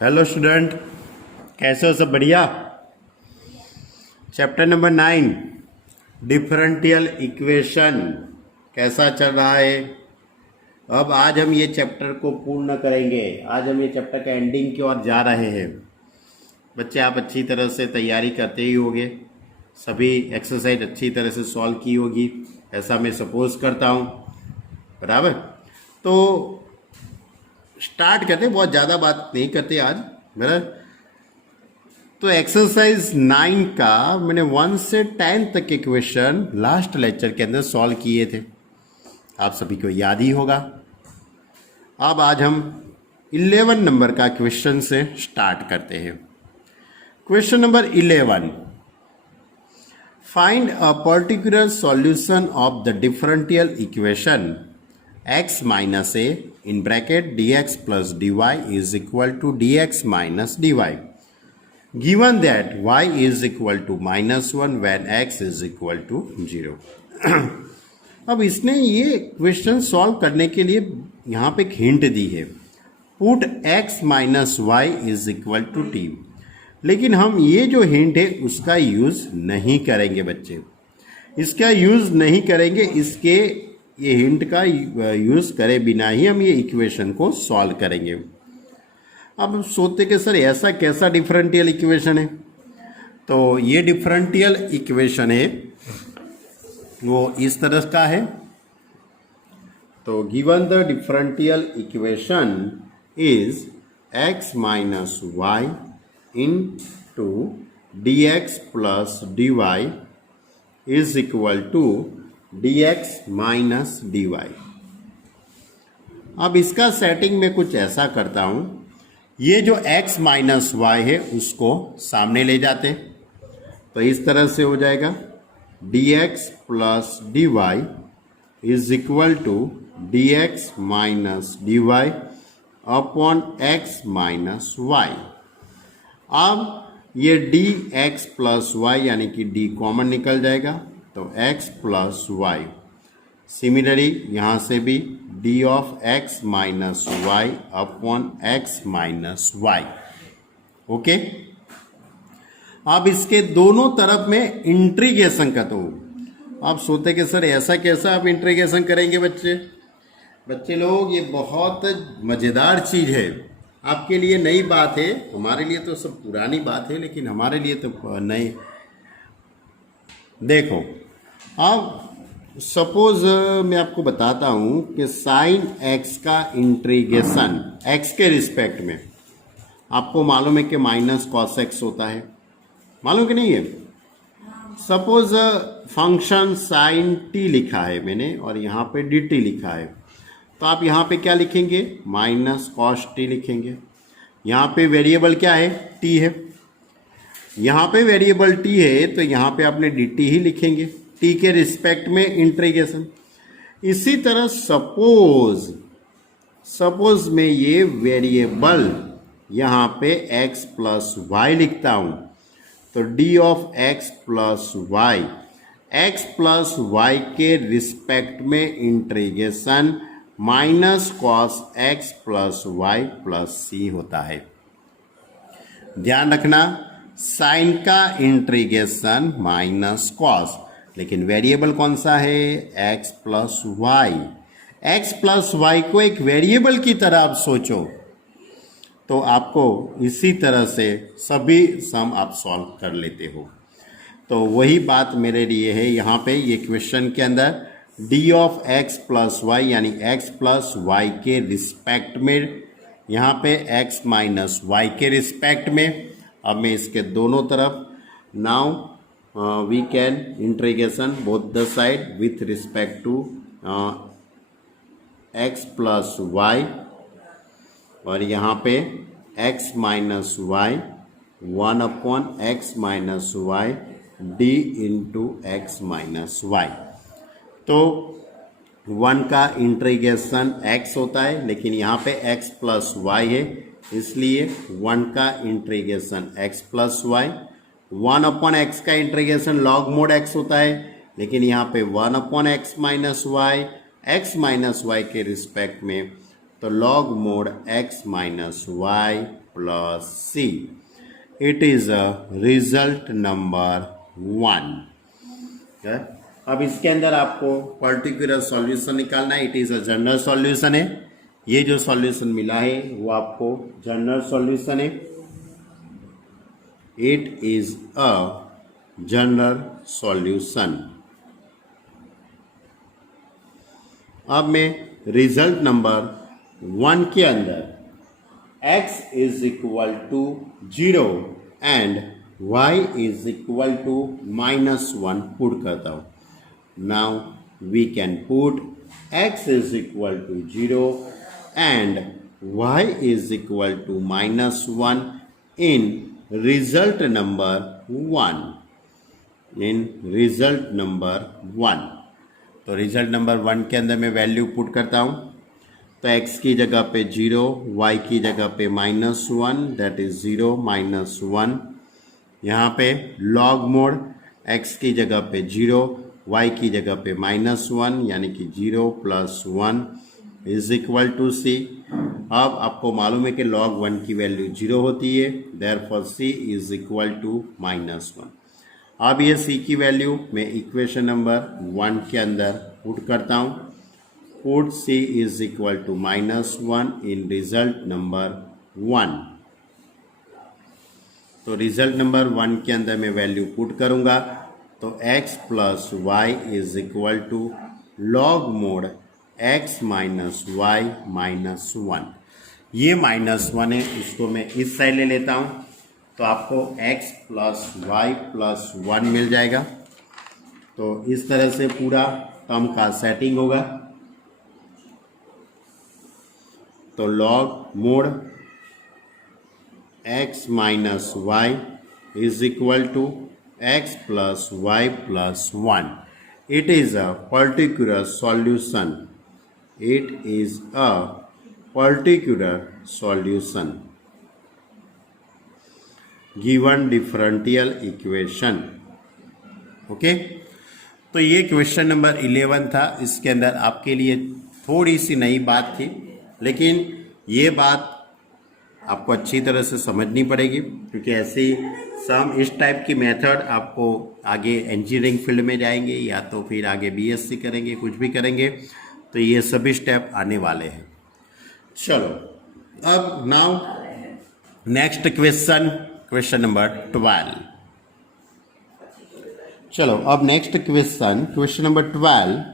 Hello student, कैसे हो? सब बढ़िया। चैप्टर नंबर 9 डिफरेंशियल इक्वेशन कैसा चल रहा है? अब आज हम ये चैप्टर को पूर्ण करेंगे। आज हम ये चैप्टर के एंडिंग की ओर जा रहे हैं। बच्चे, आप अच्छी तरह से तैयारी करते ही होंगे, सभी एक्सरसाइज अच्छी तरह से सॉल्व की होगी, ऐसा मैं सपोज करता हूँ। बराबर। तो स्टार्ट करते, बहुत ज़्यादा बात नहीं करते आज। बराबर। तो एक्सरसाइज 9 का मैंने 1 से 10 तक के क्वेश्चन लास्ट लेक्चर के अंदर सॉल्व किए थे, आप सभी को याद ही होगा। अब आज हम 11 नंबर का क्वेश्चन से स्टार्ट करते हैं। Question number 11, find a particular solution of the differential equation x minus A in bracket dx plus dy is equal to dx minus dy given that y is equal to -1 when x is equal to 0। अब इसने ये question solve करने के लिए यहाँ पे एक hint दी है, put x minus y is equal to t. लेकिन हम ये जो हिंट है उसका यूज नहीं करेंगे बच्चे, इसका यूज नहीं करेंगे। इसके ये हिंट का यूज करे बिना ही हम ये इक्वेशन को सॉल्व करेंगे। अब हम सोचते कि सर ऐसा कैसा डिफरेंशियल इक्वेशन है? तो ये डिफरेंशियल इक्वेशन है वो इस तरह का है। तो given the differential equation is x minus y into d x plus d y is equal to dx minus dy। अब इसका सेटिंग में कुछ ऐसा करता हूं, ये जो x माइनस वाई है उसको सामने ले जाते, तो इस तरह से हो जाएगा dx plus dy is equal to dx minus dy upon x minus y. अब ये dx प्लस वाई यानी कि d कॉमन निकल जाएगा, तो x प्लस वाई। सिमिलरली यहाँ से भी d of x minus y upon x minus y. Okay. अब इसके दोनों तरफ में इंटीग्रेशन करता हूँ। आप सोचते कि सर ऐसा कैसा आप इंटीग्रेशन करेंगे? बच्चे लोग, ये बहुत मज़ेदार चीज़ है, आपके लिए नई बात है, हमारे लिए तो सब पुरानी बात है, लेकिन हमारे लिए तो नई। देखो, अब सपोज मैं आपको बताता हूं कि साइन x का इंटीग्रेशन x के रिस्पेक्ट में, आपको मालूम है कि माइनस कॉस एक्स होता है, मालूम कि नहीं है? सपोज फंक्शन साइन t लिखा है मैंने और यहाँ पे dt लिखा है, तो आप यहाँ पे क्या लिखेंगे? माइनस कॉस t लिखेंगे। यहाँ पे वेरिएबल क्या है? t है। यहाँ पे वेरिएबल t है तो यहाँ पे आपने dt ही लिखेंगे, t के रिस्पेक्ट में इंटीग्रेशन। इसी तरह सपोज मैं ये वेरिएबल यहाँ पे x प्लस वाई लिखता हूँ, तो d of x plus y, x plus y के रिस्पेक्ट में integration minus cos x plus y plus c होता है। ध्यान रखना, साइन का इंटीग्रेशन माइनस कॉस, लेकिन वेरिएबल कौन सा है? x plus y. X plus y को एक वेरिएबल की तरह आप सोचो, तो आपको इसी तरह से सभी सम आप सॉल्व कर लेते हो। तो वही बात मेरे लिए है यहाँ पे ये क्वेश्चन के अंदर, d of x plus y यानी x प्लस वाई के रिस्पेक्ट में, यहाँ पे x माइनस वाई के रिस्पेक्ट में। अब मैं इसके दोनों तरफ, now we can integration both the side with respect to x plus y, और यहाँ पे x minus y 1 upon x minus y d into x minus y. तो 1 का इंटीग्रेशन x होता है, लेकिन यहाँ पे x प्लस वाई है, इसलिए 1 का integration x plus y. 1 upon x का इंटीग्रेशन लॉग मोड x होता है, लेकिन यहाँ पे 1 upon x minus y, x minus y के रिस्पेक्ट में, तो log mod x minus y plus C. It is a result number 1. Okay? अब इसके अंदर आपको पर्टिकुलर सॉल्यूशन निकालना है. It is a general solution है. ये जो सॉल्यूशन मिला है वो आपको जनरल सॉल्यूशन है. It is a general solution. अब मैं रिजल्ट नंबर 1 के अंदर x is equal to 0 and y is equal to -1 put करता हूं. Now we can put x is equal to 0 and y is equal to -1 in result number 1. In result number 1. तो result number 1 के अंदर मैं value put करता हूं. तो x की जगह पे 0, y की जगह पे -1, दैट इज 0 -1. यहाँ पे लॉग मोड x की जगह पे 0, y की जगह पे -1 यानी कि 0 + 1 इज इक्वल टू C. अब आपको मालूम है कि log 1 की वैल्यू 0 होती है, therefore C is equal to -1. अब ये C की वैल्यू मैं इक्वेशन नंबर 1 के अंदर पुट करता हूँ. Put C is equal to -1 in result number 1. तो रिजल्ट नंबर 1 के अंदर मैं वैल्यू पुट करूँगा. तो x + y is equal to log mod x - y - 1. ये -1 है, इसको मैं इस साइड ले लेता हूँ. तो आपको x + y + 1 मिल जाएगा. तो इस तरह से पूरा टर्म का सेटिंग होगा. तो log mod x - y is equal to x + y + 1. It is a particular solution. It is a particular solution given differential equation. Okay, तो ये क्वेश्चन नंबर 11 था. इसके अंदर आपके लिए थोड़ी सी नई बात थी, लेकिन ये बात आपको अच्छी तरह से समझनी पड़ेगी, क्योंकि ऐसी सम इस टाइप की मेथड आपको आगे इंजीनियरिंग फील्ड में जाएंगे या तो फिर आगे बीएससी करेंगे, कुछ भी करेंगे, तो ये सभी स्टेप आने वाले हैं. चलो, अब नाउ नेक्स्ट क्वेश्चन नंबर 12. चलो, अब next question number 12.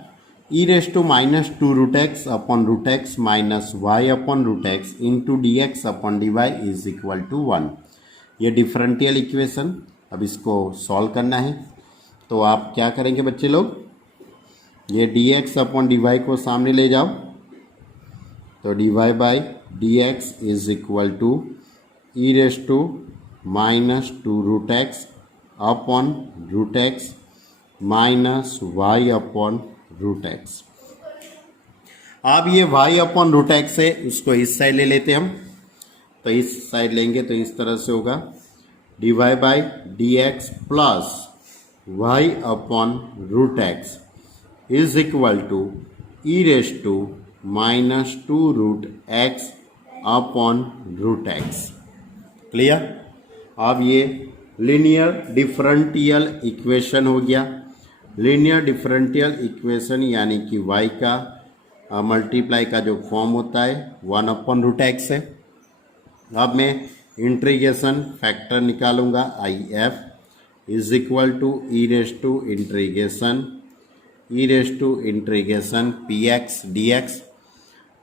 e⁻² upon √x minus y upon √x into dx upon dy is equal to 1. ये डिफरेंशियल इक्वेशन. अब इसको सॉल्व करना है. तो आप क्या करेंगे बच्चे लोग, ये dx अपॉन dy को सामने ले जाओ. तो dy/dx is equal to e⁻² upon √x minus y upon √x. अब ये y अपॉन √x है, इसको इस साइड ले लेते हम. तो इस साइड लेंगे तो इस तरह से होगा dy/dx plus y upon √x is equal to e⁻² upon √x. Clear. अब ये लीनियर डिफरेंशियल इक्वेशन हो गया. लीनियर डिफरेंशियल इक्वेशन यानी कि y का मल्टीप्लाई का जो फॉर्म होता है 1 अपॉन √x है. अब मैं इंटीग्रेशन फैक्टर निकालूंगा IF is equal to e⁻∫ px dx.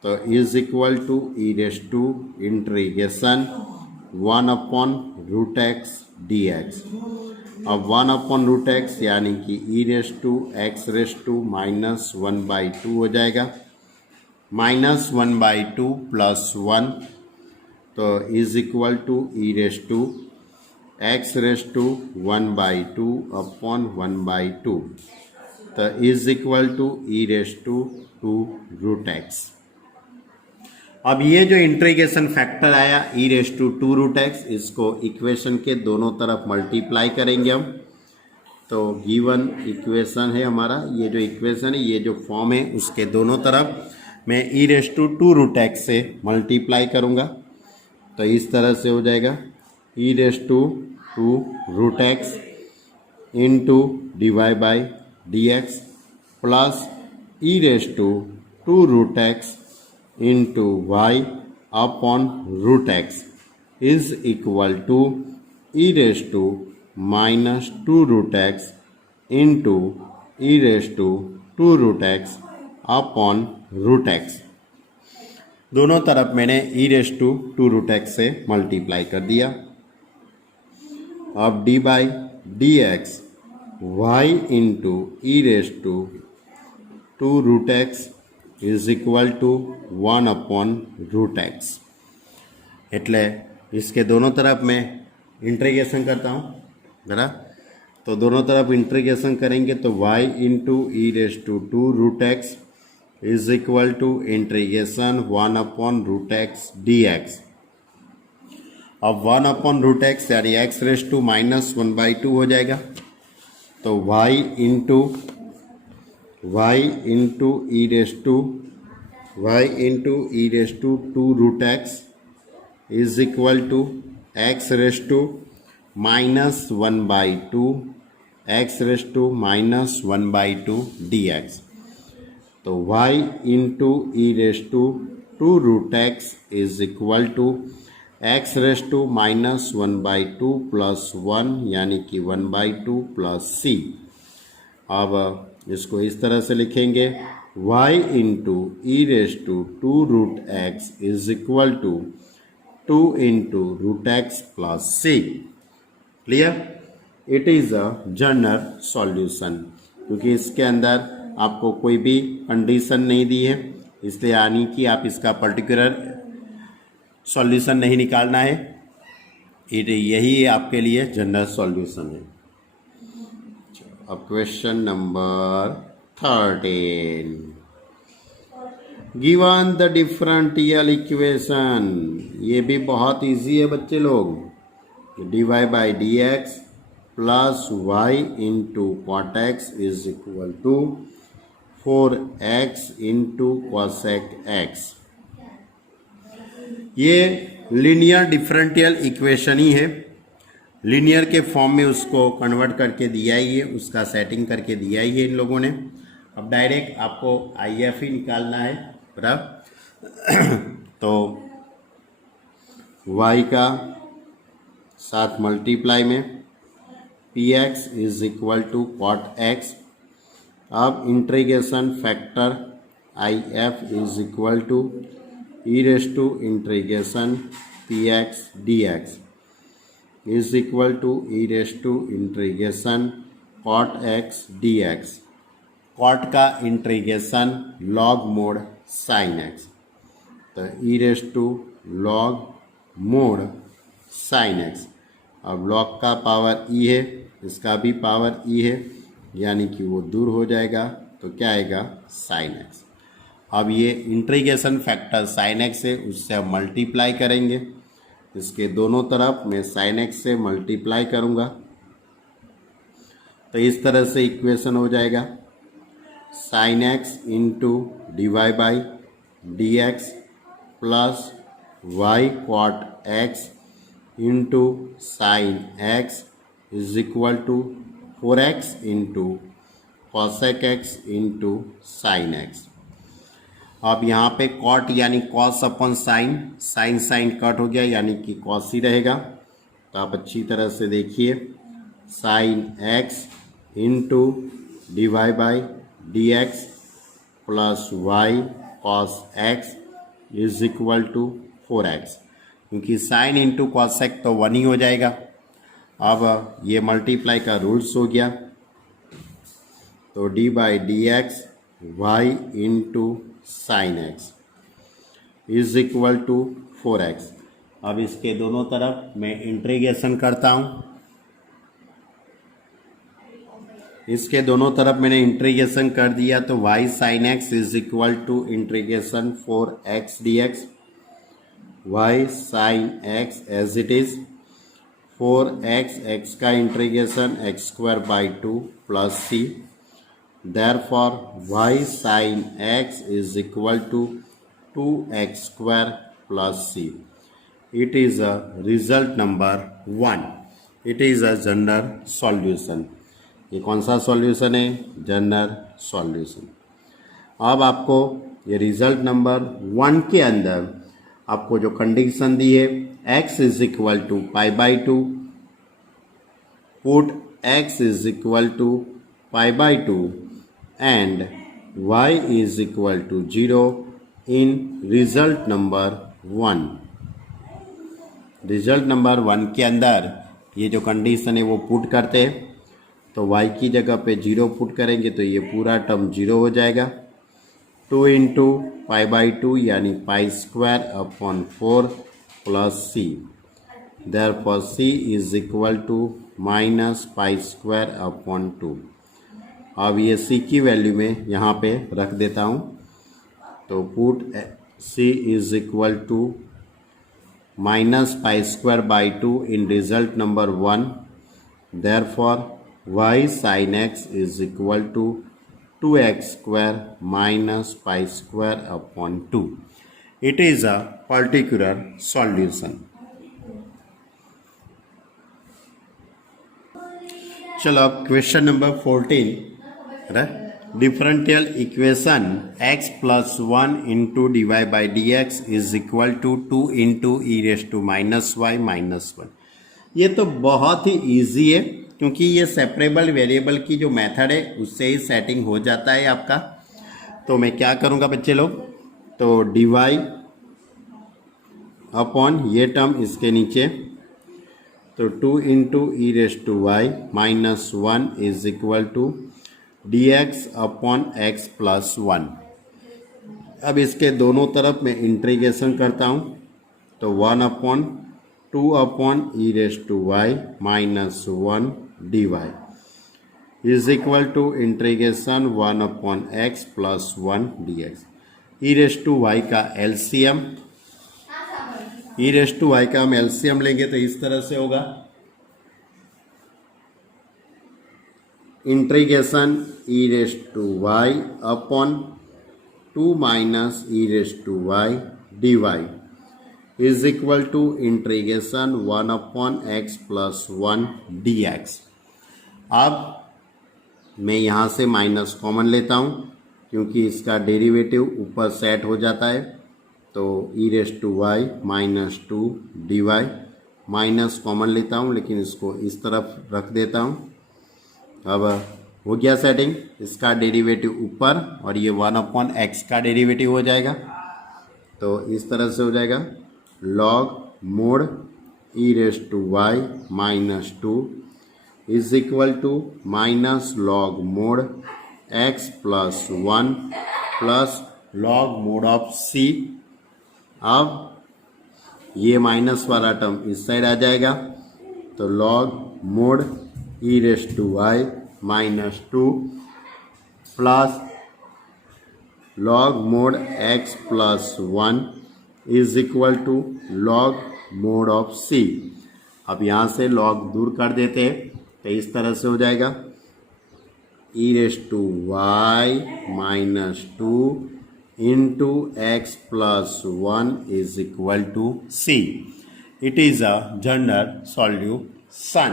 तो is equal to e⁻1 upon √x dx. अब 1 अपॉन √x यानी कि e⁻x⁻⁻² हो जाएगा. -1/2 प्लस 1, तो is equal to e⁻x⁻1/2 upon 1/2. तो इज इक्वल टू e⁻²√x. अब ये जो इंटीग्रेशन फैक्टर आया e⁻²√x, इसको इक्वेशन के दोनों तरफ मल्टीप्लाई करेंगे हम. तो गिवन इक्वेशन है हमारा, ये जो इक्वेशन है, ये जो फॉर्म है, उसके दोनों तरफ मैं e⁻²√x से मल्टीप्लाई करूँगा. तो इस तरह से हो जाएगा e raise to root x into d y by d x plus e raise to root x into y upon root x is equal to e raise to minus two root x into e raise to root x upon root x. दोनों तरफ मैंने e raise to root x से multiply कर दिया। अब d by d x y into e raise to root x is equal to 1 upon root x. એટલે इसके दोनों तरफ मैं इंटीग्रेशन करता हूँ जरा, तो दोनों तरफ इंटीग्रेशन करेंगे तो y into e raise to root x is equal to integration 1 upon root x d x. अब 1 अपॉन रूट एक्स यानी एक्स रेस टू माइनस 1/2 हो जाएगा, तो y into e raise to root x is equal to x raise to minus 1/2 x raise to minus 1/2 d x. तो y into e raise to root x is equal to x raise to minus 1/2 plus 1 यानी कि 1/2 plus c। अब इसको इस तरह से लिखेंगे y into e raise to root x is equal to 2 into root x plus c। Clear? It is a general solution, क्योंकि इसके अंदर आपको कोई भी कंडीशन नहीं दी है, इसलिए यानी कि आप इसका पर्टिकुलर सॉल्यूशन नहीं निकालना है। यही आपके लिए जनरल सॉल्यूशन है। अब question number 13, given the differential equation. ये भी बहुत इजी है बच्चे लोग। D y by d x plus y into cot x is equal to 4x into cosec x. ये लीनियर डिफरेंशियल इक्वेशन ही है। लीनियर के फॉर्म में उसको कन्वर्ट करके दिया ही है, उसका सेटिंग करके दिया ही है इन लोगों ने। अब डायरेक्ट आपको IF ही निकालना है, बराबर। तो y का साथ मल्टीप्लाई में px is equal to cot x. अब integration factor IF is equal to e raise to integration px dx is equal to e raise to integration cot x dx। Cot का integration log mod sine x, तो e raise to log mod sine x. अब log का power e है, इसका भी power e है, यानी कि वो दूर हो जाएगा, तो क्या आएगा साइन एक्स। अब ये इंटीग्रेशन फैक्टर साइन एक्स है, उससे अब मल्टीप्लाई करेंगे। इसके दोनों तरफ मैं साइन एक्स से मल्टीप्लाई करूँगा, तो इस तरह से इक्वेशन हो जाएगा sine x into d y by d x plus y cot x into sine x is equal to 4x into cosec x into sine x. अब यहाँ पे कॉट यानी cos upon sine, sine sine cut हो गया यानी कि cos ही रहेगा। तो आप अच्छी तरह से देखिए sine x into d y by d x plus y cos x is equal to 4x, क्योंकि साइन इंटू कॉसेक तो 1 ही हो जाएगा। अब ये मल्टीप्लाई का रूल्स हो गया, तो d by d x y into sine x is equal to 4x। अब इसके दोनों तरफ मैं इंटीग्रेशन करता हूँ। इसके दोनों तरफ मैंने इंटीग्रेशन कर दिया, तो y sine x is equal to integration 4x dx। y sine x as it is 4x, x का integration x² 2 plus c। Therefore y sin x is equal to 2x² plus c। it is a result number 1. It is a general solution. ये कौन सा solution है? General solution. अब आपको ये result number 1 के अंदर आपको जो कंडीशन दी है, x is equal to pi by 2, put x is equal to pi by 2 and y is equal to 0 in result number 1. Result number 1 के अंदर ये जो कंडीशन है वो पुट करते हैं, तो y की जगह पे 0 पुट करेंगे तो ये पूरा टर्म 0 हो जाएगा. 2 इंटू पाई बाई 2 यानी pi square upon 4 plus c. Therefore c is equal to minus pi square upon 2. अब ये c की वैल्यू में यहाँ पे रख देता हूँ, तो put c is equal to minus pi square by 2 in result number 1. Therefore y sin x is equal to 2x square minus pi square upon 2. It is a particular solution. चलो अब question number 14. Differential equation x plus 1 into d y by d x is equal to 2 into e raise to minus y minus 1. ये तो बहुत ही easy है, क्योंकि ये separable variable की जो मेथड है उससे ही सेटिंग हो जाता है आपका. तो मैं क्या करूँगा बच्चे लोग, तो डी वाई अपॉन ये टर्म इसके नीचे, तो 2 into e raise to y minus 1 is equal to d x upon x plus 1. अब इसके दोनों तरफ मैं इंटीग्रेशन करता हूँ, तो 1 upon 2 upon e raise to y minus 1 d y is equal to integration 1 upon x plus 1 d x. E raise to y का LCM, e raise to y का हम एलसीएम लेंगे तो इस तरह से होगा, integration e raise to y upon 2 minus e raise to y d y is equal to integration 1 upon x plus 1 d x. अब मैं यहाँ से माइनस कॉमन लेता हूँ, क्योंकि इसका डेरिवेटिव ऊपर सेट हो जाता है, तो e raise to y minus 2 d y minus common लेता हूँ, लेकिन इसको इस तरफ रख देता हूँ. अब हो गया सेटिंग, इसका डेरिवेटिव ऊपर और ये 1 अपॉन एक्स का डेरिवेटिव हो जाएगा, तो इस तरह से हो जाएगा log mod e raise to y minus 2 is equal to minus log mod x plus 1 plus log mod of c. अब ये माइनस वाला टर्म इस साइड आ जाएगा, तो log mod e raise to y minus 2 plus log mod x plus 1 is equal to log mod of c. अब यहाँ से लॉग दूर कर देते हैं, तो इस तरह से हो जाएगा e raise to y minus 2 into x plus 1 is equal to c. It is a general solution.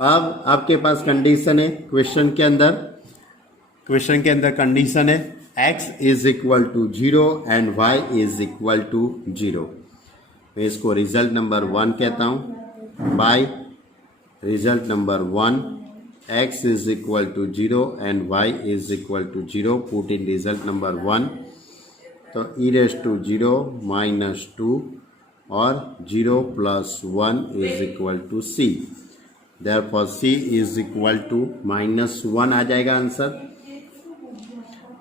अब आपके पास कंडीशन है क्वेश्चन के अंदर, कंडीशन है x is equal to 0 and y is equal to 0. मैं इसको रिजल्ट नंबर 1 कहता हूँ. By result number 1 x is equal to 0 and y is equal to 0 put in result number 1, तो ई रेस टू 0 माइनस 2 और 0 plus 1 is equal to c. Therefore c is equal to minus 1 आ जाएगा answer.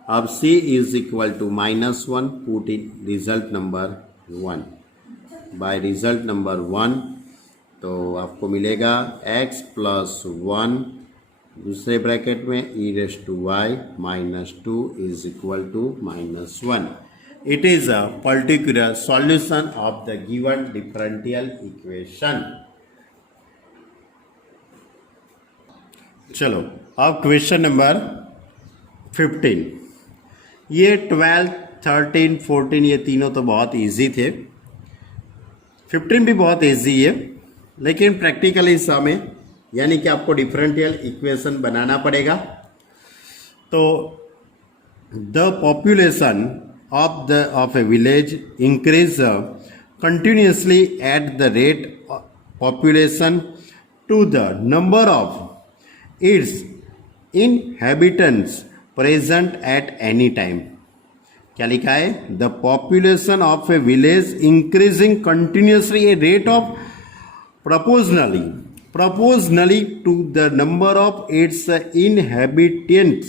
अब c is equal to minus 1 put in result number 1. By result number 1 तो आपको मिलेगा x plus 1 दूसरे bracket में e raise to y minus 2 is equal to minus 1. It is a particular solution of the given differential equation. चलो अब question number 15. ये 12, 13, 14 ये तीनों तो बहुत इजी थे, 15 भी बहुत ईजी है, लेकिन प्रैक्टिकली समय यानी कि आपको डिफरेंशियल इक्वेशन बनाना पड़ेगा। तो the population of a village increase continuously at the rate of population to the number of its inhabitants present at any time। क्या लिखा है? The population of A village increasing continuously a rate of proportionally to the number of its inhabitants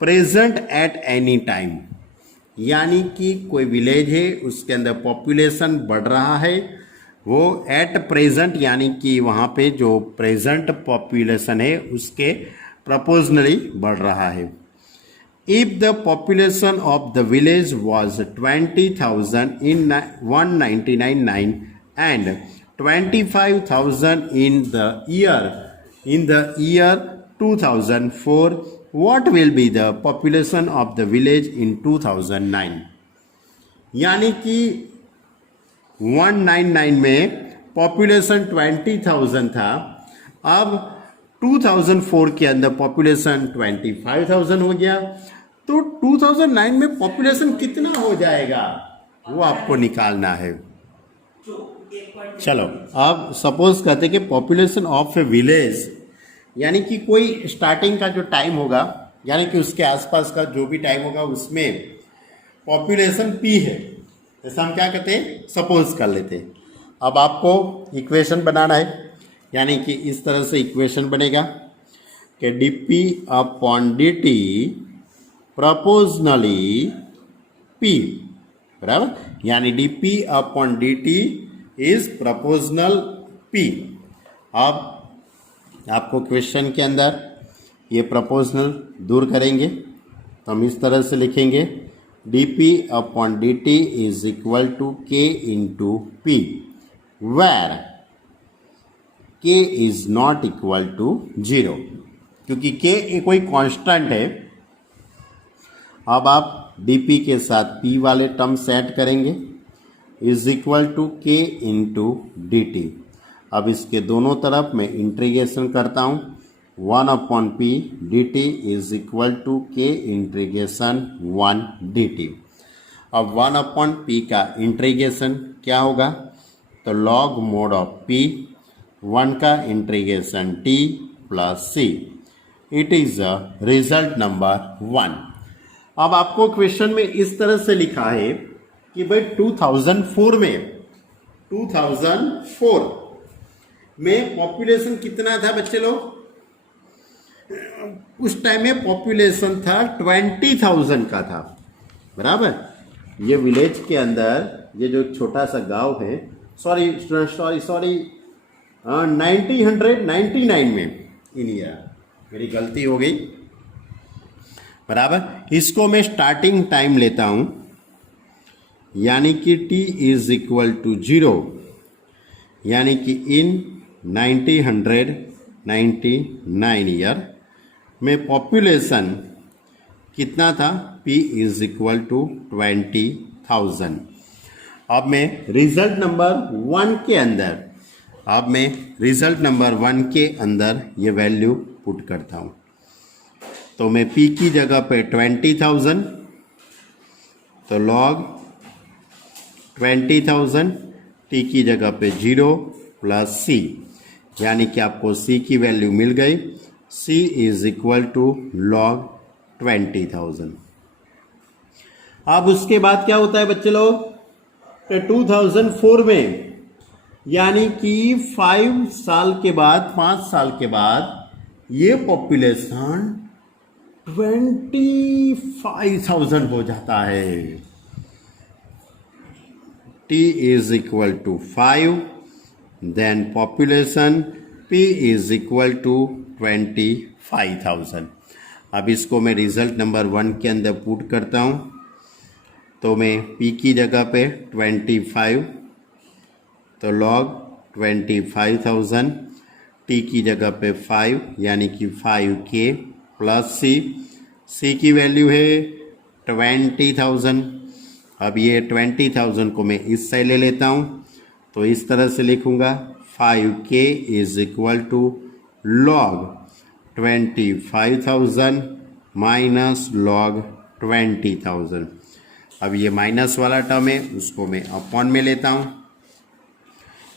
present at any time। यानी कि कोई village है, उसके अंदर population बढ़ रहा है, वो एट प्रेजेंट यानी कि वहाँ पे जो प्रेजेंट पॉपुलेशन है उसके प्रोपोर्शनली बढ़ रहा है। If the population of the village was 20,000 in 1999 and 25,000 in the year 2004, what will be the population of the village in 2009? यानी कि 199 में पॉपुलेशन 20,000 था, अब 2004 के अंदर पॉपुलेशन 25,000 हो गया, तो 2009 में पॉपुलेशन कितना हो जाएगा वो आपको निकालना है। चलो अब सपोज करते कि पॉपुलेशन ऑफ ए विलेज यानी कि कोई स्टार्टिंग का जो टाइम होगा यानी कि उसके आसपास का जो भी टाइम होगा उसमें पॉपुलेशन P है, जैसा हम क्या कहते हैं सपोज कर लेते हैं। अब आपको इक्वेशन बनाना है, यानी कि इस तरह से इक्वेशन बनेगा कि dp upon dt proportionally P, बराबर, यानी dp upon dt is proportional P। अब आपको क्वेश्चन के अंदर ये प्रोपोर्शनल दूर करेंगे तो हम इस तरह से लिखेंगे dp upon dt is equal to k into P, where k is not equal to 0, क्योंकि k कोई कांस्टेंट है। अब आप dp के साथ p वाले टर्म्स ऐड करेंगे, is equal to k into dt। अब इसके दोनों तरफ मैं इंटीग्रेशन करता हूँ, 1 upon p dt is equal to k integration 1 dt। अब 1 अपॉन p का इंटीग्रेशन क्या होगा, तो लॉग मोड ऑफ p, 1 का integration t plus c, it is a result number 1। अब आपको क्वेश्चन में इस तरह से लिखा है कि भाई 2004 में पॉपुलेशन कितना था बच्चे लोग, उस टाइम में पॉपुलेशन था 20,000 का था, बराबर। ये विलेज के अंदर ये जो छोटा सा गांव है, सॉरी 1999 में इन ईयर, मेरी गलती हो गई, बराबर। इसको मैं स्टार्टिंग टाइम लेता हूं, यानी कि t इज इक्वल टू 0, यानी कि इन 1999 ईयर में पॉपुलेशन कितना था, p इज इक्वल टू 20,000। अब मैं रिजल्ट नंबर 1 के अंदर ये वैल्यू पुट करता हूँ। तो मैं p की जगह पे 20,000, तो लॉग 20,000, t की जगह पे 0 प्लस c, यानी कि आपको c की वैल्यू मिल गई, c is equal to log 20,000। अब उसके बाद क्या होता है बच्चे लोग, 2004 में, यानी कि 5 साल के बाद ये पॉपुलेशन 25,000 हो जाता है। t is equal to 5, then population p is equal to 25,000। अब इसको मैं रिजल्ट नंबर 1 के अंदर पुट करता हूँ, तो मैं p की जगह पे 25, तो log 25,000, t की जगह पे 5 यानी कि 5k प्लस c की वैल्यू है 20,000। अब ये 20,000 को मैं इस साइड ले लेता हूँ, तो इस तरह से लिखूंगा 5k is equal to log 25,000 minus log 20,000। अब ये माइनस वाला टर्म है, उसको मैं अपॉन में लेता हूँ,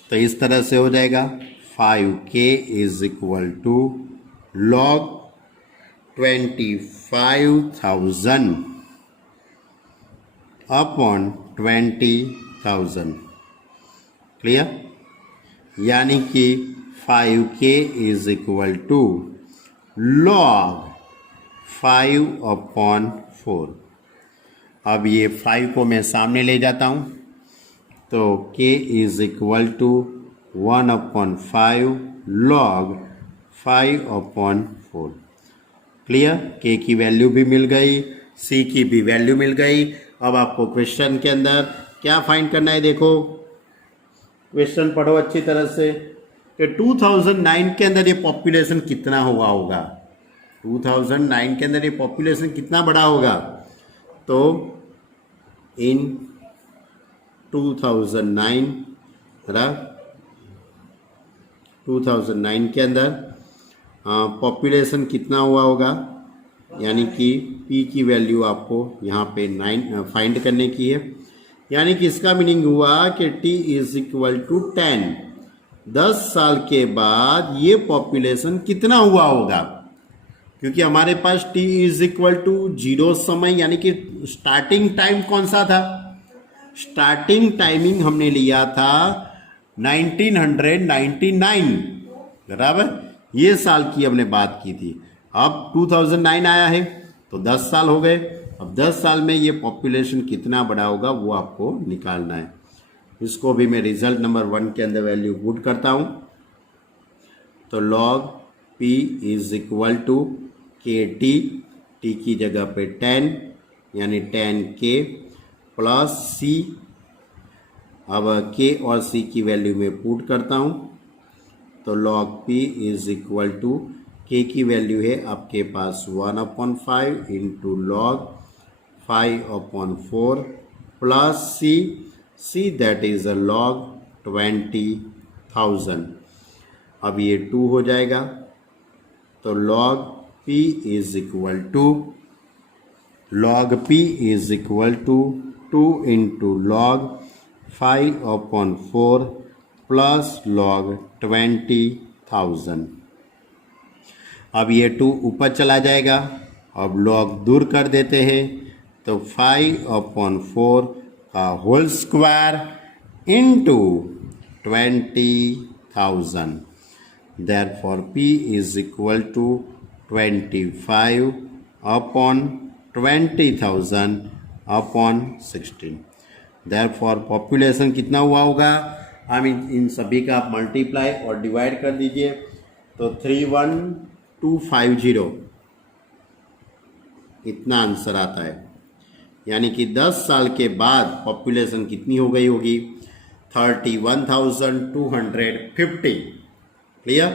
तो इस तरह से हो जाएगा 5k is equal to log 25,000 upon 20,000। Clear? यानी कि 5k is equal to log 5 upon 4। अब ये 5 को मैं सामने ले जाता हूँ, तो k is equal to 1 upon 5 log 5 upon 4। Clear? k की वैल्यू भी मिल गई, c की भी वैल्यू मिल गई। अब आपको क्वेश्चन के अंदर क्या फाइंड करना है, देखो क्वेश्चन पढ़ो अच्छी तरह से कि 2009 के अंदर ये पॉपुलेशन कितना हुआ होगा। 2009 के अंदर ये पॉपुलेशन कितना बड़ा होगा, तो इन 2009 के अंदर पॉपुलेशन कितना हुआ होगा, यानी कि p की वैल्यू आपको यहाँ पे 9 फाइंड करने की है। यानी कि इसका मीनिंग हुआ कि t इज इक्वल टू 10। 10 साल के बाद ये पॉपुलेशन कितना हुआ होगा, क्योंकि हमारे पास t इज इक्वल टू 0 समय, यानी कि स्टार्टिंग टाइम कौन सा था, स्टार्टिंग टाइमिंग हमने लिया था 1999, बराबर, ये साल की हमने बात की थी। अब 2009 आया है तो 10 साल हो गए। अब 10 साल में ये पॉपुलेशन कितना बड़ा होगा वो आपको निकालना है। इसको भी मैं रिजल्ट नंबर 1 के अंदर वैल्यू पुट करता हूँ, तो log p is equal to kt, t की जगह पे 10 यानी 10k प्लस c। अब k और c की वैल्यू में पुट करता हूँ, तो log p is equal to k की वैल्यू है आपके पास 1/5 into log 5/4 plus c that is a log 20,000। अब ये 2 हो जाएगा, तो log p is equal to 2 into log 5/4 plus log 20,000। अब ये 2 ऊपर चला जाएगा, अब लॉग दूर कर देते हैं, तो 5/4 का whole square into 20,000। Therefore p is equal to 25/20,000 upon 16। Therefore population कितना हुआ होगा, हम इन सभी का आप मल्टीप्लाई और डिवाइड कर दीजिए, तो 31250 इतना आंसर आता है। यानी कि 10 साल के बाद पॉपुलेशन कितनी हो गई होगी, 31,250। क्लियर?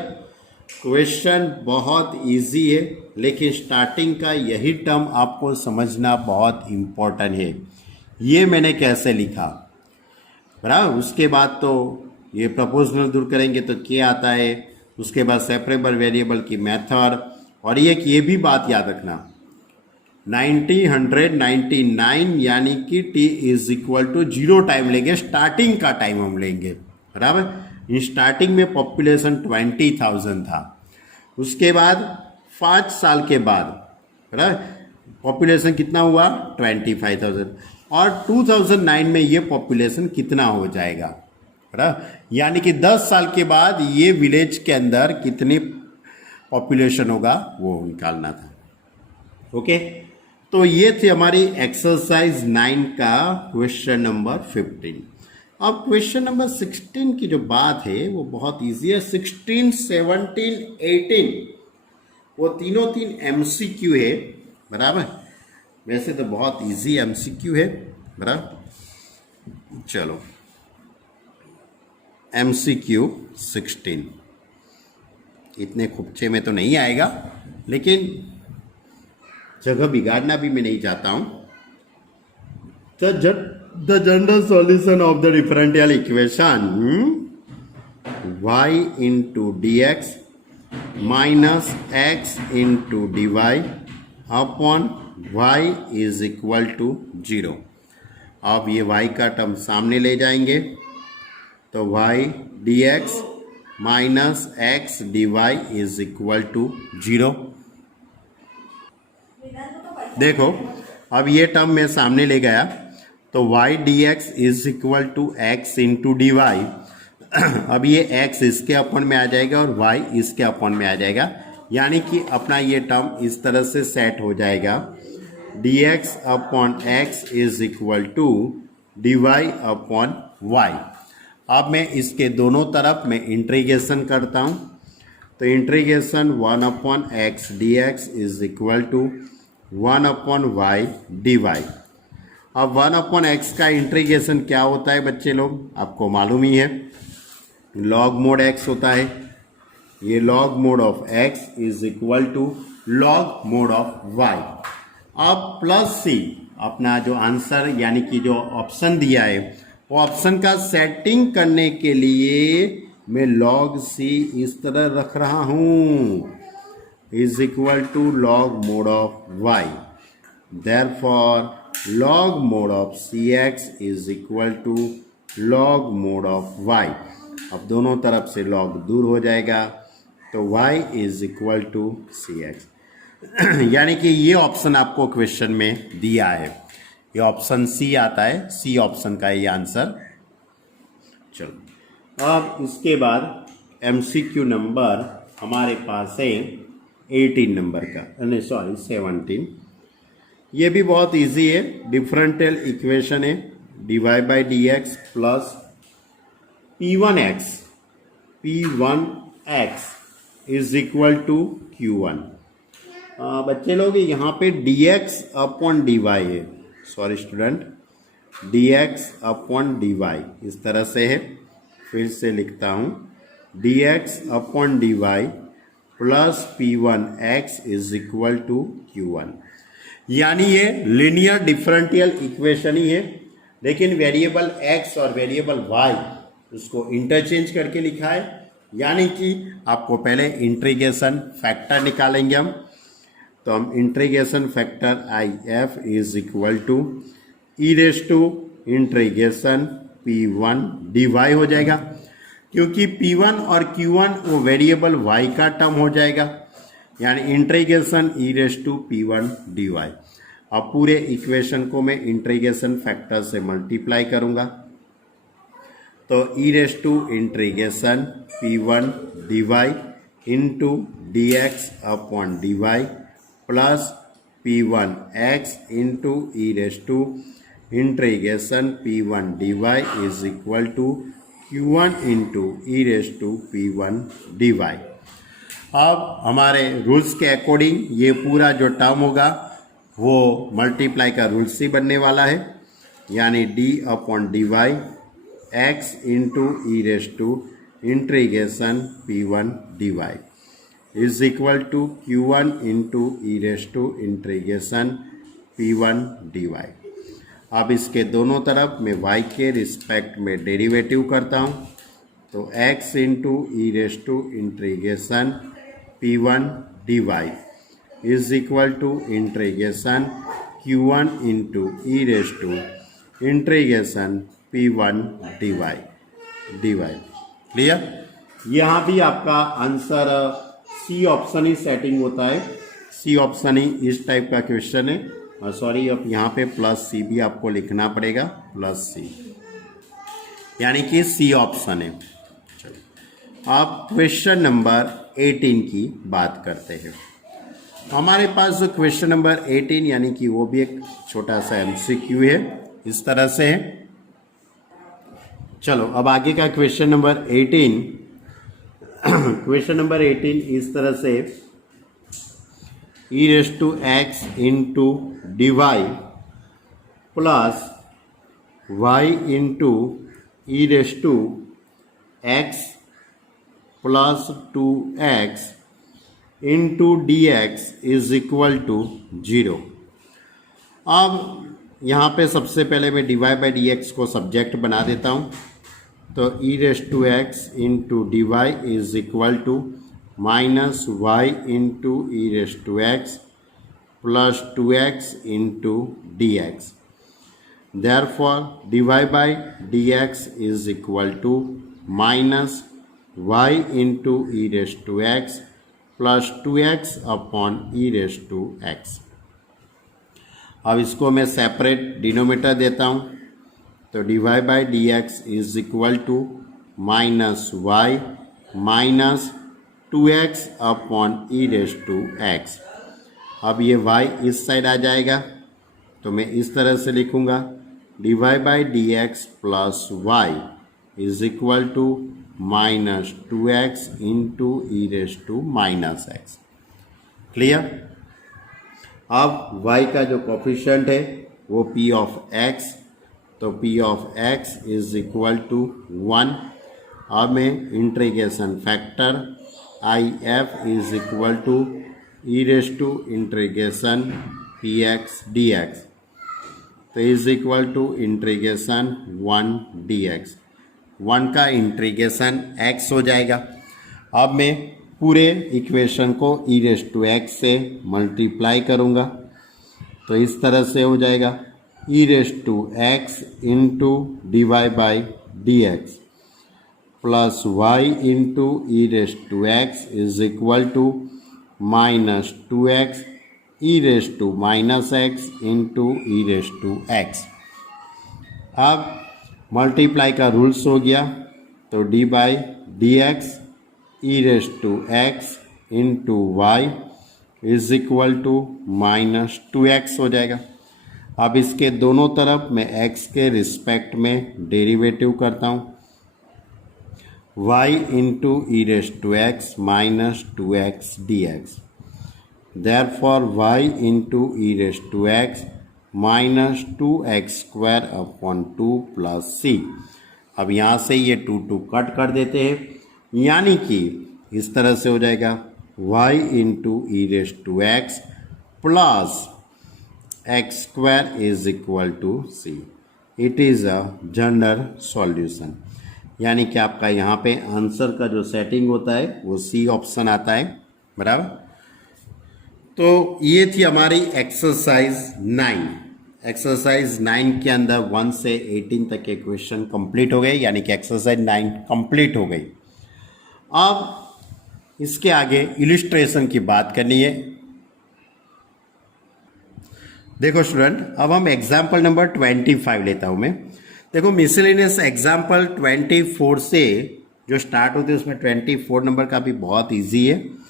क्वेश्चन बहुत इजी है, लेकिन स्टार्टिंग का यही टर्म आपको समझना बहुत इम्पोर्टेंट है। ये मैंने कैसे लिखा, बराबर। उसके बाद तो ये प्रपोजनल दूर करेंगे तो क्या आता है, उसके बाद सेपरेबल वेरिएबल की मेथड, और ये भी बात याद रखना 1999 यानी कि t is equal to 0 time लेंगे, स्टार्टिंग का टाइम हम लेंगे, बराबर। इन स्टार्टिंग में पॉपुलेशन 20,000 था, उसके बाद 5 साल के बाद, बराबर, पॉपुलेशन कितना हुआ 25,000, और 2009 में ये पॉपुलेशन कितना हो जाएगा, बराबर। यानी कि 10 साल के बाद ये विलेज के अंदर कितनी पॉपुलेशन होगा वो निकालना था। ओके, तो ये थी हमारी एक्सरसाइज 9 का क्वेश्चन नंबर 15। अब क्वेश्चन नंबर 16 की जो बात है वो बहुत इजी है। 16, 17, 18 वो तीनों 3 MCQ है, बराबर। वैसे तो बहुत इजी MCQ है, बराबर। चलो MCQ 16 इतने खुपचे में तो नहीं आएगा, लेकिन जगह बिगाड़ना भी मैं नहीं चाहता हूं। तो जब the general solution of the differential equation y into d x minus x into d y upon y is equal to 0। अब ये y का टर्म सामने ले जाएंगे तो y d x minus x d y is equal to 0। देखो अब ये टर्म मैं सामने ले गया तो y d x is equal to x into d y. अब ये x इसके अपॉन में आ जाएगा और y इसके अपॉन में आ जाएगा, यानी कि अपना ये टर्म इस तरह से सेट हो जाएगा d x upon x is equal to d y upon y. अब मैं इसके दोनों तरफ मैं इंटीग्रेशन करता हूँ तो integration 1 upon x d x is equal to 1 upon y d y. अब 1 अपॉन एक्स का इंटीग्रेशन क्या होता है बच्चे लोग, आपको मालूम ही है, लॉग मोड एक्स होता है। ये log mod of x is equal to log mod of y. अब प्लस सी अपना जो आंसर यानी कि जो ऑप्शन दिया है वो ऑप्शन का सेटिंग करने के लिए मैं लॉग सी इस तरह रख रहा हूं is equal to log mod of y. Therefore log mod of c x is equal to log mod of y. अब दोनों तरफ से लॉग दूर हो जाएगा तो y is equal to c x. यानी कि ये ऑप्शन आपको क्वेश्चन में दिया है, ये ऑप्शन सी आता है, सी ऑप्शन का ये आंसर। चलो अब इसके बाद एमसीक्यू नंबर हमारे पास है 18 नंबर का, नहीं सॉरी 17। ये भी बहुत इजी है, डिफरेंशियल इक्वेशन है dy by d x plus P1x is equal to Q1। बच्चे लोग यहाँ पे dx अपॉन dy है, sorry student, dx upon dy इस तरह से है। फिर से लिखता हूँ dx upon dy plus P1x is equal to Q1। यानी ये लीनियर डिफरेंशियल इक्वेशन ही है, लेकिन वेरिएबल x और वेरिएबल y उसको इंटरचेंज करके लिखा है। यानी कि आपको पहले इंटीग्रेशन फैक्टर निकालेंगे हम, तो हम integration factor I F is equal to e raise to integration P1 dy हो जाएगा, क्योंकि P1 और Q1 वो वेरिएबल y का टर्म हो जाएगा, यानी integration e raise to P1 dy। अब पूरे इक्वेशन को मैं इंटीग्रेशन फैक्टर से मल्टीप्लाई करूंगा तो e raise to integration P1 dy into d x upon d y plus P1x into e raise to integration P1 dy is equal to Q1 into e raise to P1 dy। अब हमारे rules के according ये पूरा जो term होगा वो multiply का rules ही बनने वाला है, यानी d upon d y x into e raise to integration P1 dy is equal to Q1 into e raise to integration P1 dy। अब इसके दोनों तरफ मैं y के रिस्पेक्ट में डेरिवेटिव करता हूँ तो x into e raise to integration P1 dy is equal to integration Q1 into e raise to integration P1 dy। Clear? यहाँ भी आपका आंसर सी ऑप्शन ही सेटिंग होता है, सी ऑप्शन ही इस टाइप का क्वेश्चन है। और सॉरी, अब यहाँ पे प्लस सी भी आपको लिखना पड़ेगा, प्लस सी, यानी कि सी ऑप्शन है। चलो अब क्वेश्चन नंबर 18 की बात करते हैं। हमारे पास जो क्वेश्चन नंबर 18 यानी कि वो भी एक छोटा सा एमसीक्यू है, इस तरह से है। चलो अब आगे का क्वेश्चन नंबर 18, क्वेश्चन नंबर 18 इस तरह से e raise to x into d y plus y into e raise to x plus 2x into d x is equal to 0। अब यहाँ पे सबसे पहले मैं dy बाई डी एक्स को सब्जेक्ट बना देता हूँ। तो e raise to x into d y is equal to minus y into e raise to x plus 2x into d x. Therefore dy by d x is equal to minus y into e raise to x plus 2x upon e raise to x. अब इसको मैं separate denominator देता हूँ। तो dy by d x is equal to minus y minus 2x upon e raise to x. अब ये y इस side आ जाएगा तो मैं इस तरह से लिखूंगा dy by d x plus y is equal to minus 2x into e raise to minus x. Clear. अब y का जो कोफिशिएंट है वो p ऑफ x, तो p of x is equal to 1। अब मैं integration factor I F is equal to e raise to integration P x d x, तो is equal to integration 1 d x. 1 का integration x हो जाएगा। अब मैं पूरे इक्वेशन को ई रेस टू एक्स से मल्टीप्लाई करूँगा तो इस तरह से हो जाएगा e raise to x into d y by d x plus y into e raise to x is equal to minus 2x e raise to minus x into e raise to x. अब multiply का rules हो गया तो d by d x e raise to x into y is equal to minus 2x हो जाएगा। अब इसके दोनों तरफ मैं x के रिस्पेक्ट में डेरिवेटिव करता हूँ y into e raise to x minus 2x d x. Therefore y into e raise to x minus 2x square upon 2 plus c। अब यहाँ से ये 2 कट कर देते हैं, यानी कि इस तरह से हो जाएगा y into e raise to x plus x square is equal to c। It is a general solution, यानी कि आपका यहाँ पे आंसर का जो सेटिंग होता है वो सी ऑप्शन आता है। बराबर। तो ये थी हमारी एक्सरसाइज 9। एक्सरसाइज 9 के अंदर 1 से 18 तक के क्वेश्चन कंप्लीट हो गए, यानी कि एक्सरसाइज 9 कंप्लीट हो गई। अब इसके आगे इलिस्ट्रेशन की बात करनी है। देखो स्टूडेंट, अब हम एग्जाम्पल नंबर 25 लेता हूं मैं। देखो मिसलेनियस एग्जाम्पल 24 से जो स्टार्ट होते हैं उसमें 24 नंबर का भी बहुत इजी है।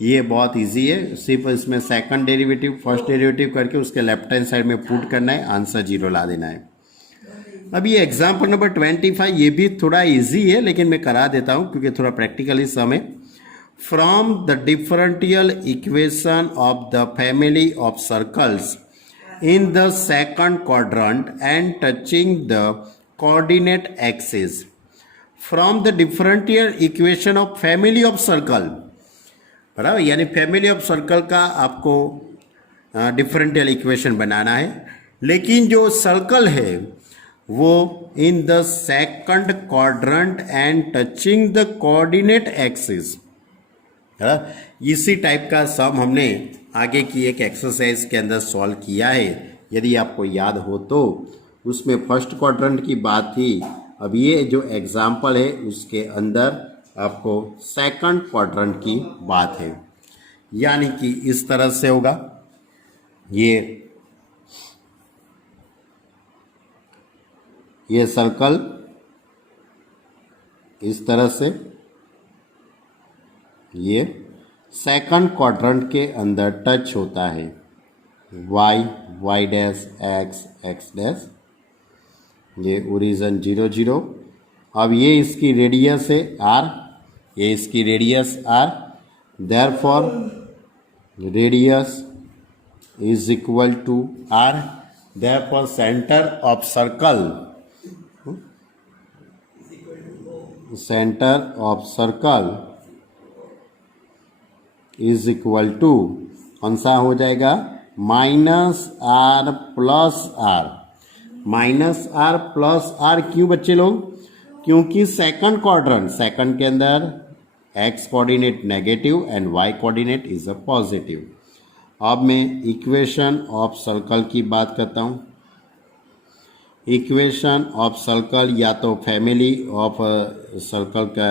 ये बहुत इजी है, सिर्फ इसमें सेकंड डेरिवेटिव फर्स्ट डेरिवेटिव करके उसके लेफ्ट हैंड साइड में पुट करना है, आंसर 0 ला देना है। अब ये एग्जाम्पल नंबर 25 ये भी थोड़ा इजी है, लेकिन मैं करा देता हूँ क्योंकि थोड़ा प्रैक्टिकली सम है। From the differential equation of the family of circles in the second quadrant and touching the coordinate axis from the differential equation of family of circle। बराबर, यानी फैमिली ऑफ सर्कल का आपको डिफरेंशियल इक्वेशन बनाना है, लेकिन जो circle है वो in the second quadrant and touching the coordinate axis. इसी टाइप का सम हमने आगे की एक एक्सरसाइज के अंदर सॉल्व किया है, यदि आपको याद हो तो। उसमें फर्स्ट क्वाड्रेंट की बात थी। अब ये जो एग्जाम्पल है उसके अंदर आपको सेकंड क्वाड्रेंट की बात है, यानी कि इस तरह से होगा। ये सर्कल इस तरह से, ये सेकंड क्वाड्रेंट के अंदर टच होता है। y डैश x डैश, ये ओरिजिन 0 0। अब ये इसकी रेडियस है r, ये इसकी radius r। Therefore radius is equal to r। Therefore centre of circle is equal to कौन सा हो जाएगा, -r + r। Minus r plus r. क्यों बच्चे लोग? क्योंकि सेकंड क्वाड्रेंट, सेकंड के अंदर x coordinate negative and y coordinate is a positive. अब मैं इक्वेशन ऑफ सर्कल की बात करता हूँ। इक्वेशन ऑफ सर्कल या तो फैमिली ऑफ सर्कल का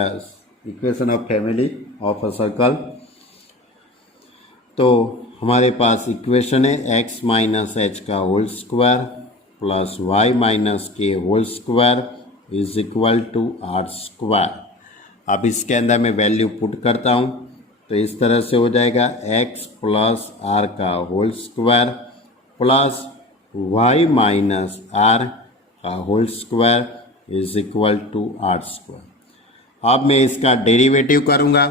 equation of family of a circle, तो हमारे पास इक्वेशन है एक्स माइनस एच का whole square plus y minus k whole square is equal to r square. अब इसके अंदर मैं वैल्यू पुट करता हूँ तो इस तरह से हो जाएगा एक्स प्लस आर का whole square plus y minus r का whole square is equal to r square. अब मैं इसका डेरिवेटिव करूँगा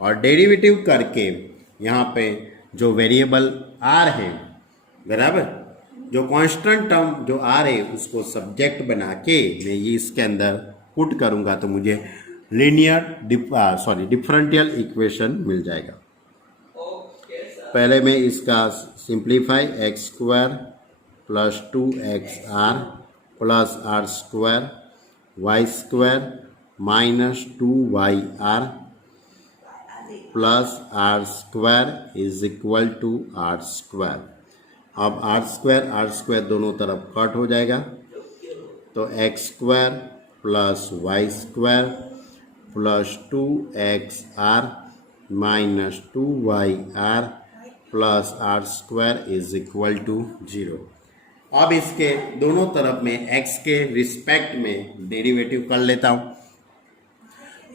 और डेरिवेटिव करके यहाँ पे जो वेरिएबल आर है, बराबर, जो कांस्टेंट टर्म जो आर है उसको सब्जेक्ट बना के मैं ये इसके अंदर पुट करूँगा तो मुझे डिफरेंशियल इक्वेशन मिल जाएगा। पहले मैं इसका simplify x square plus 2xr plus r square y square minus 2yr plus r square is equal to r square. अब आर स्क्वायर दोनों तरफ कट हो जाएगा तो x square plus y square plus 2xr minus 2yr plus r square is equal to 0। अब इसके दोनों तरफ में x के रिस्पेक्ट में डेरिवेटिव कर लेता हूँ।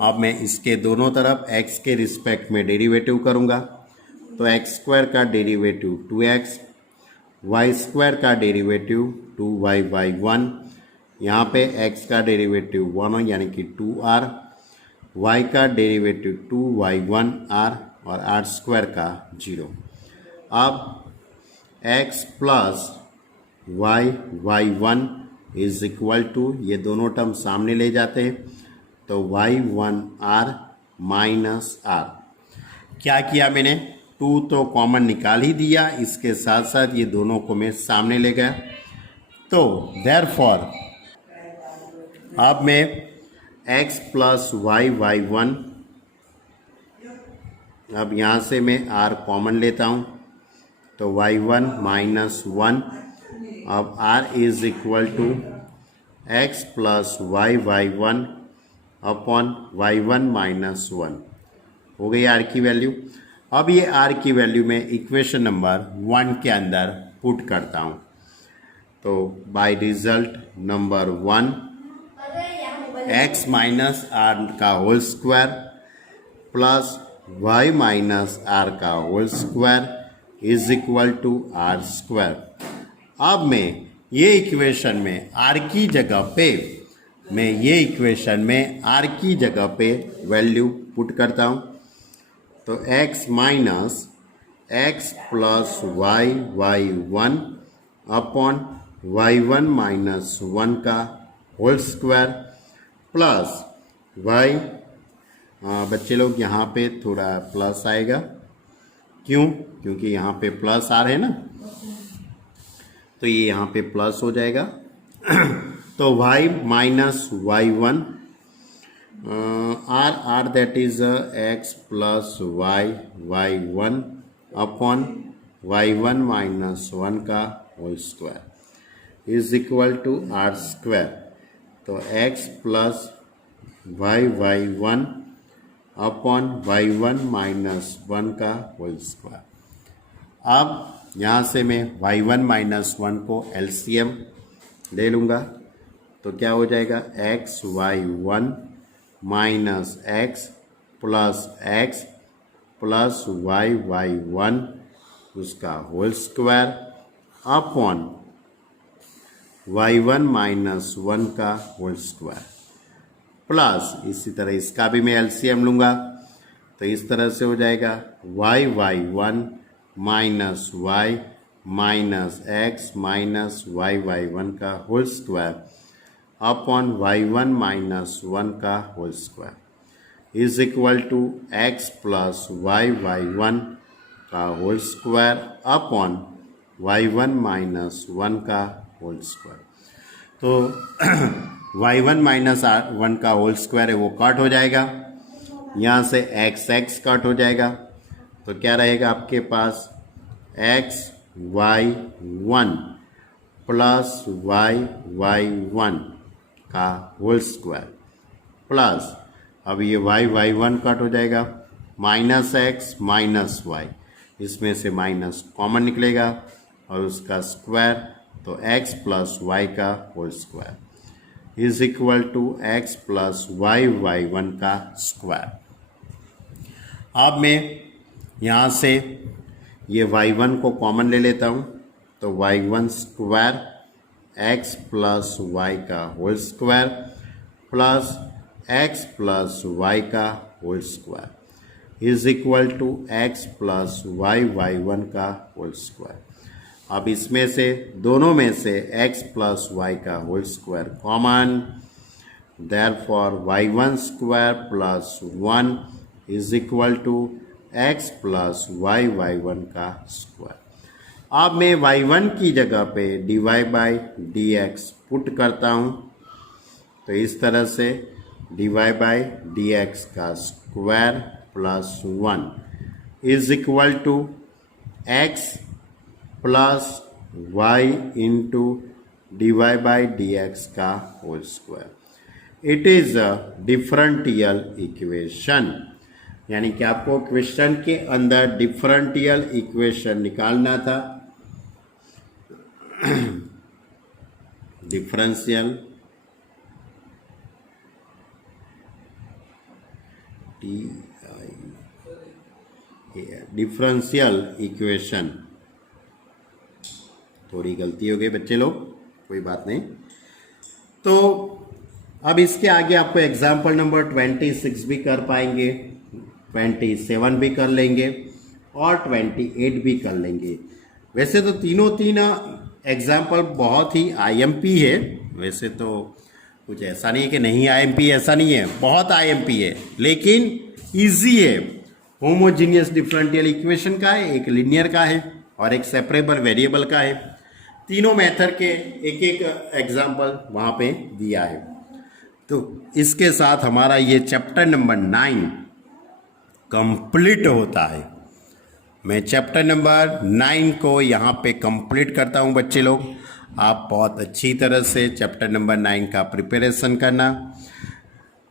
अब मैं इसके दोनों तरफ x के रिस्पेक्ट में डेरिवेटिव करूँगा तो एक्स स्क्वायर का डेरिवेटिव 2x, वाई स्क्वायर का डेरिवेटिव 2y/1, यहाँ पे x का डेरिवेटिव 1 यानी कि 2r, y का डेरिवेटिव 2y1r और आर स्क्वायर का 0। अब x plus y/1 is equal to, ये दोनों टर्म सामने ले जाते हैं तो y1r माइनस आर। क्या किया मैंने? 2 तो कॉमन निकाल ही दिया, इसके साथ साथ ये दोनों को मैं सामने ले गया तो देयरफॉर अब मैं x प्लस y/1, अब यहाँ से मैं r कॉमन लेता हूँ तो y1 माइनस 1, अब r is equal to x plus y/1 upon y1 minus 1 हो गई r की वैल्यू। अब ये r की वैल्यू मैं इक्वेशन नंबर 1 के अंदर पुट करता हूँ तो by result number 1 x minus r का whole square plus y minus r का whole square is equal to r square. अब मैं ये इक्वेशन में r की जगह पे वैल्यू पुट करता हूँ तो x minus x plus y/1 upon y1 minus 1 का होल स्क्वायर प्लस y, बच्चे लोग यहाँ पे थोड़ा प्लस आएगा, क्यों? क्योंकि यहाँ पे प्लस आर है ना, तो ये यहाँ पे प्लस हो जाएगा तो y minus y1 r that is x plus y/1 upon y1 minus 1 का whole square is equal to r square. तो x plus y/1 upon y1 minus 1 का होल स्क्वायर। अब यहाँ से मैं y1 माइनस 1 को LCM ले लूँगा तो क्या हो जाएगा xy1 minus x plus y/1 उसका whole square upon y1 minus 1 का होल स्क्वायर प्लस, इसी तरह इसका भी मैं LCM लूँगा तो इस तरह से हो जाएगा y/1 minus y minus x minus y/1 का whole square upon y1 minus 1 का whole square is equal to x plus y/1 का whole square upon y1 minus 1 का होल स्क्वायर। तो y1 माइनस वन का होल स्क्वायर है वो cut हो जाएगा, यहाँ से x कट हो जाएगा, तो क्या रहेगा आपके पास xy1 प्लस y1 का होल स्क्वायर प्लस, अब ये y1 कट हो जाएगा, माइनस x माइनस y, इसमें से माइनस कॉमन निकलेगा और उसका स्क्वायर, तो x प्लस y का whole square is equal to x plus y1 का स्क्वायर। अब मैं यहाँ से ये y1 को कॉमन ले लेता हूँ, तो y1 square x plus y का whole square plus x plus y का whole square is equal to x plus y1 का होल स्क्वायर। अब इसमें से दोनों में से x प्लस y का whole square common, therefore y1 square plus 1 is equal to x plus y1 का स्क्वायर। अब मैं y1 की जगह पे dy बाई dx पुट करता हूँ, तो इस तरह से dy बाई dx का square plus 1 is equal to x plus y into dy by dx का whole square. It is a differential equation, यानी कि आपको क्वेश्चन के अंदर डिफरेंशियल इक्वेशन निकालना था। डिफरेंशियल डिफरेंशियल इक्वेशन, थोड़ी गलती हो गई बच्चे लोग, कोई बात नहीं। तो अब इसके आगे आपको एग्जाम्पल नंबर 26 भी कर पाएंगे, 27 भी कर लेंगे और 28 भी कर लेंगे। वैसे तो तीन एग्जाम्पल बहुत ही आईएमपी है, वैसे तो कुछ ऐसा नहीं है कि नहीं आईएमपी, ऐसा नहीं है, बहुत आईएमपी है, लेकिन इजी है। होमोजीनियस डिफरेंशियल इक्वेशन का है, एक लीनियर का है और एक सेपरेबल वेरिएबल का है। तीनों मेथड के एक एक एग्जाम्पल वहाँ पे दिया है। तो इसके साथ हमारा ये चैप्टर नंबर 9 कंप्लीट होता है। मैं चैप्टर नंबर 9 को यहाँ पे कंप्लीट करता हूँ बच्चे लोग। आप बहुत अच्छी तरह से चैप्टर नंबर 9 का प्रिपरेशन करना।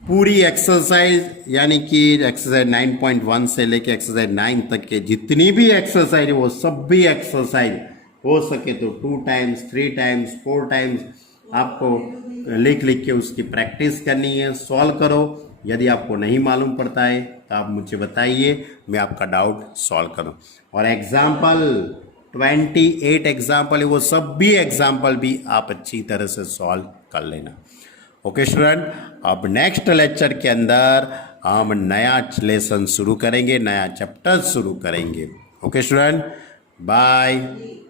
पूरी एक्सरसाइज यानी कि एक्सरसाइज 9.1 से लेके एक्सरसाइज 9 तक के जितनी भी एक्सरसाइज है वो सब भी एक्सरसाइज हो सके तो 2 टाइम्स 3 टाइम्स 4 टाइम्स आपको लिख के उसकी प्रैक्टिस करनी है, सॉल्व करो। यदि आपको नहीं मालूम पड़ता है तो आप मुझे बताइए, मैं आपका डाउट सॉल्व करूं। और एग्जाम्पल 28 एग्जाम्पल है, वो सब भी एग्जाम्पल भी आप अच्छी तरह से सॉल्व कर लेना। ओके स्टूडेंट, अब नेक्स्ट लेक्चर के अंदर हम नया लेसन शुरू करेंगे, नया चैप्टर शुरू करेंगे। Okay student, bye.